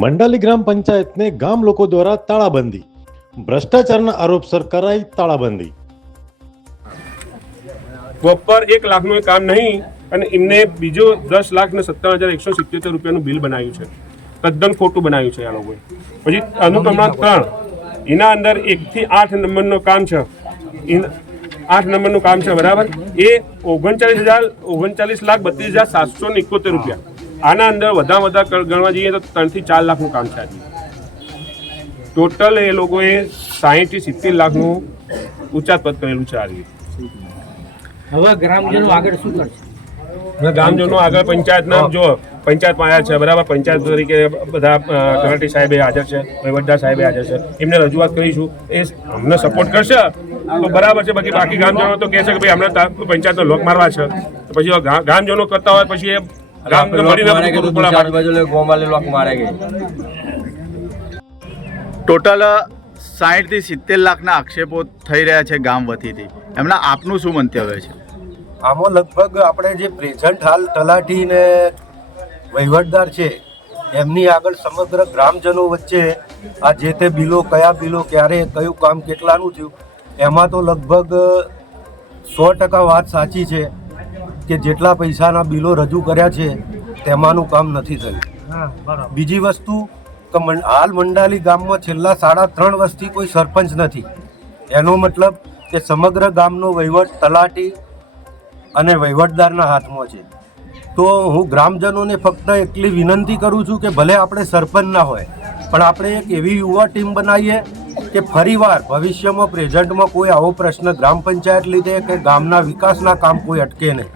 મંડાલી ગ્રામ પંચાયતને ગામ લોકો દ્વારા તાળાબંધી, ભ્રષ્ટાચારના આરોપસર કરાઈ તાળાબંધી। પ્રોપર 1 લાખનું કામ નહીં અને એમને બીજો 10,57,177 રૂપિયાનું બિલ બનાવ્યું છે। તદ્દન ખોટું બનાવ્યું છે આ લોકોએ। પછી અનુક્રમણિકા 3 એના અંદર 1 થી 8 નંબરનું કામ છે, 8 નંબરનું કામ છે બરાબર, એ 39,32,771 રૂપિયા। આના અંદર વધારે ગણવા જઈએ તો 3 થી 4 લાખનું કામ છે। ટોટલ એ લોકોએ 60 થી 70 લાખનું ઉચ્ચાપત કરેલું છે। આ રીતે હવે ગ્રામજનો આગળ શું કરશે? ગ્રામજનો આગળ પંચાયતના જો પંચાયતમાં આવ્યા છે બરાબર, પંચાયત તરીકે બધા તલાટી સાહેબે હાજર છે, વહીવટદાર સાહેબે હાજર છે, એમને રજૂઆત કરીશું, એ અમને સપોર્ટ કરશે તો બરાબર છે। બાકી ગ્રામજનો તો કહેશે કે ભાઈ અમને પંચાયતનો લોક મારવા છે, તો પછી ગ્રામજનો કરતા હોય પછી એ ટોટલ 60 થી 70 લાખના આક્ષેપો થઈ રહ્યા છે ગામ વતીથી, એમના આપનું શું મંતવ્ય છે? આમાં લગભગ આપણે જે પ્રેઝન્ટ હાલ તલાટી ને વહીવટદાર છે એમની આગળ સમગ્ર ગ્રામજનો વચ્ચે આ જે તે બિલો, કયા બિલો ક્યારે, કયું કામ કેટલાનું થયું, એમાં તો લગભગ 100% વાત સાચી છે કે જેટલા પૈસાના બિલો રજૂ કર્યા છે તેમાંનું કામ નથી થયું। બીજી વસ્તુ કે હાલ મંડાલી ગામમાં છેલ્લા 3.5 વર્ષથી કોઈ સરપંચ નથી, એનો મતલબ કે સમગ્ર ગામનો વહીવટ તલાટી અને વહીવટદારના હાથમાં છે। તો હું ગ્રામજનોને ફક્ત એટલી વિનંતી કરું છું કે ભલે આપણે સરપંચ ના હોય પણ આપણે એક એવી યુવા ટીમ બનાવીએ કે ફરીવાર ભવિષ્યમાં પ્રેઝન્ટમાં કોઈ આવો પ્રશ્ન ગ્રામ પંચાયત લીધે કે ગામના વિકાસના કામ કોઈ અટકે નહીં।